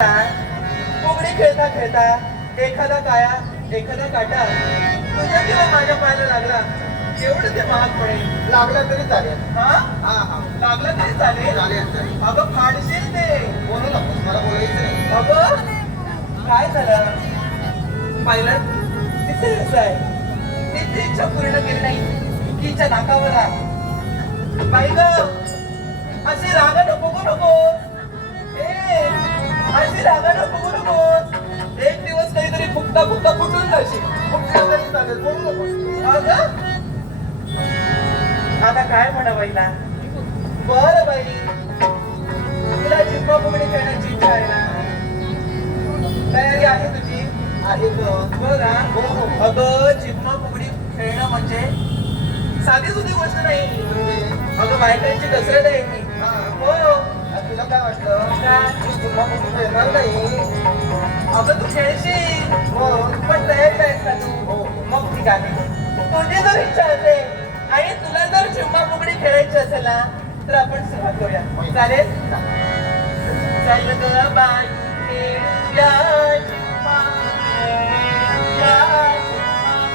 फुगडी खेळता खेळता एखादा काटा तुझ्या किंवा माझ्या पायाला लागला, एवढं ते महाग पडेल. लागला तरी चालेल. हा हा हा लागला तरी चालेल. चालेल. अगं फाडशील ते. बोलू नकोस, मला बोलायचं नाही. अगं काय झालं? पायलट तिथे असं आहे, तिची इच्छा पूर्ण केली नाही, तिच्या नाकावर राग. बाई ग, अशी रागानं बघू नको. अशी रागानं बघू नकोस. एक दिवस काहीतरी फुकता फुकता फुटून जाशील. फुटलं तरी चालेल, बोलू नकोस. अगं आता काय म्हणा बाईला? बरं बाई, तुला जिम्मा फुगडी खेळण्याची इच्छा आहे ना? तयारी आहे तुझी? आहे तर. बघा, हो हो. अगं जिम्मा फुगडी खेळणं म्हणजे साधी सुधी गोष्ट नाही. अगं बायकांची कसरत आहे ती. हा. हो. तुला काय वाटलं? काय? मी तुम्हा कुठे येणार नाही. अगं तू खेळशील, हो. पण तयारी आहेस का तू? हो. मग ठीक आहे. तुझी जर इच्छा असेल आणि तुला जर जिम्मा फुगडी खेळायची असेल ना, तर आपण सुरुवात करूया. चालेल? चल ग बाई खेळूया जिम्मा, खेळूया जिम्मा.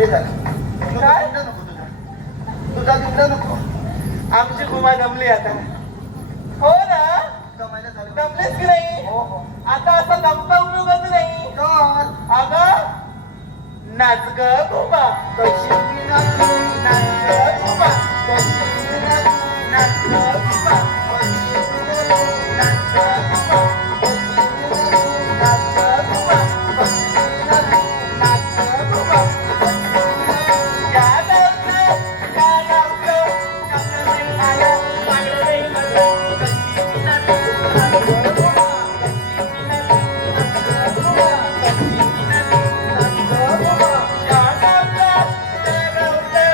पुरे झालं नको, काय? दिंडा नको तुझा दिंडा नको. आमची गुमा दमली आता. हो ना, दमायला झालं. दमलेच की नाही? हो हो. आता असं दमता उपयोगच नाही. का? अगं नाच ग गुमा, कशी नाचू, नाच ग गुमा, कशी नाचू, नाच ग गुमा, कशी नाच ग गुमा, नाच ग गुमा, नाच ग गुमा. या गावचं, त्या गावचं, आपलं नाही आलं, चांगलं नाही म्हणलं. कशी मी नाचू, नाच ग गुमा, कशी मी नाचू, नाच ग गुमा, कशी मी नाचू, नाच ग गुमा. या गावचं, त्या गावचं,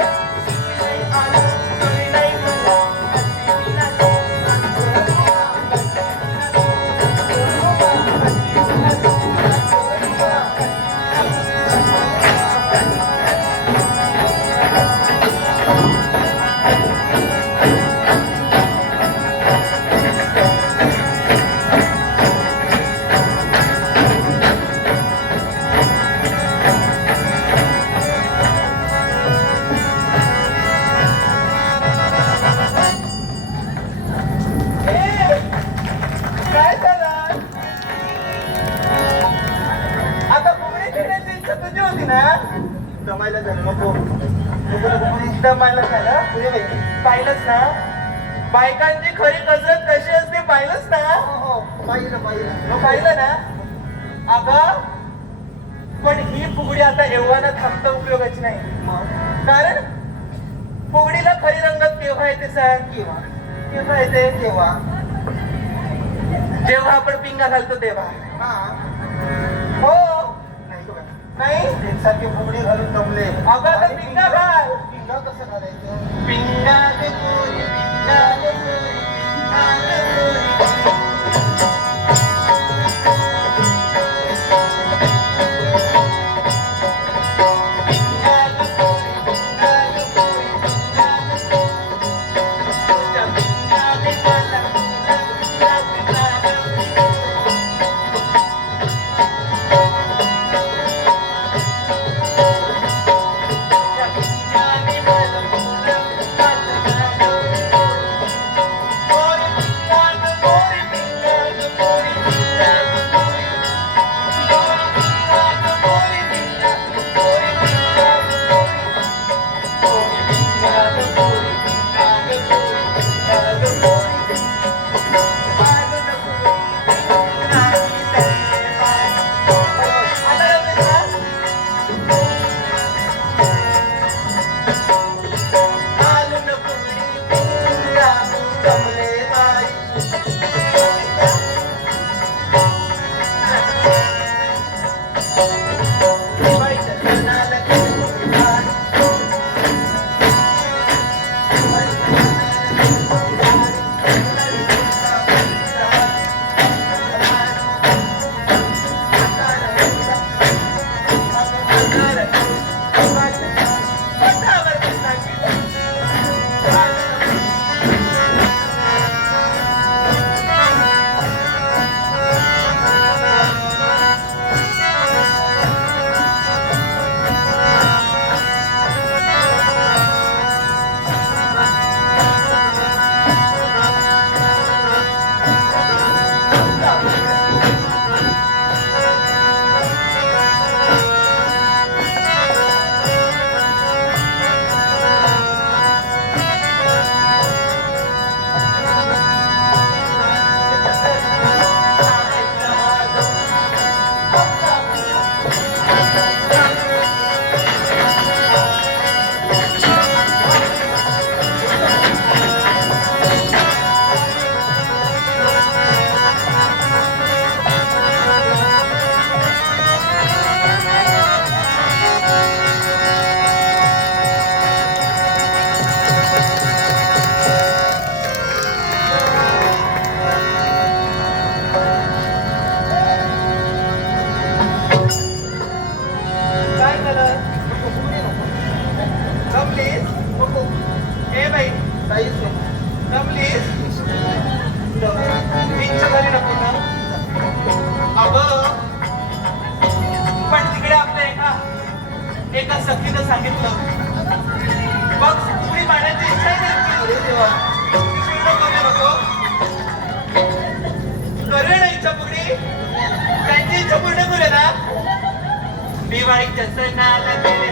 शिकली नाही आलं, कमी नाही म्हणलं. कशी मी नाचू, नाच ग गुमा, कशी मी नाचू, नाच ग गुमा, कशी मी नाचू, नाच ग गुमा. ए, काय झालं? आता फुगडी खेळण्याची इच्छा तुझी होती ना? दमायला झालं नको नको नको पुरे. दमायला झालं? पुरे बाई. पाहिलंच ना? बायकांची खरी कसरत कशी असते पाहिलंच ना? हो हो पाहिलं पाहिलं पाहिलं ना? अगं पण ही फुगडी आता एवढा थांबता उपयोगाची नाही. मग कारण फुगडीला खरी रंगत केव्हा येते सांग? केव्हा केव्हा येते? केव्हा जेव्हा आपण पिंगा घालतो तेव्हा. हा हो नाही बघा. नाही? एकसारखे फुगडी घालून जमले. अगं आता पिंगा घाल. पिंगा कसं घालायचं? पिंगा ग पोरी, पिंगा ग पोरी, पिंगा ग पोरी. पिंगा ग पोरी, पिंगा ग पोरी, पिंगा ग पोरी. तुझ्या पिंगाने मला पिंगा पिंगा ग पोरी. तुझ्या पिंगाने मला पिंगा पिंगा ग पोरी. पिंगा ग पोरी, पिंगा ग पोरी, पिंगा ग पोरी. पोरी पिंगा ग पोरी, पिंगा पोरी पिंगा ग पोरी. पोरी पिंगा ग पोरी, पिंगा ग पोरी, पिंगा ग पोरी. पागल पोरी, नाही तरी पागल. आता रमतेस ना? घालून फुगडी पिंगा जमले बाई. बाईच्या तनाला किती भारी. काय झालं? जमलीस? ए बाई काहीच नाही. जमलीस? इच्छा झाली नको ना? अगं पण तिकडे आपल्या एका सखीनं सांगितलं बघ पुढे पाण्याची इच्छा आहे ना अरे देवा. पूर्ण करू नको करूया ना इच्छा पुगडी त्यांची इच्छा पूर्ण करूया ना दिवाळीच्या सणाला गेले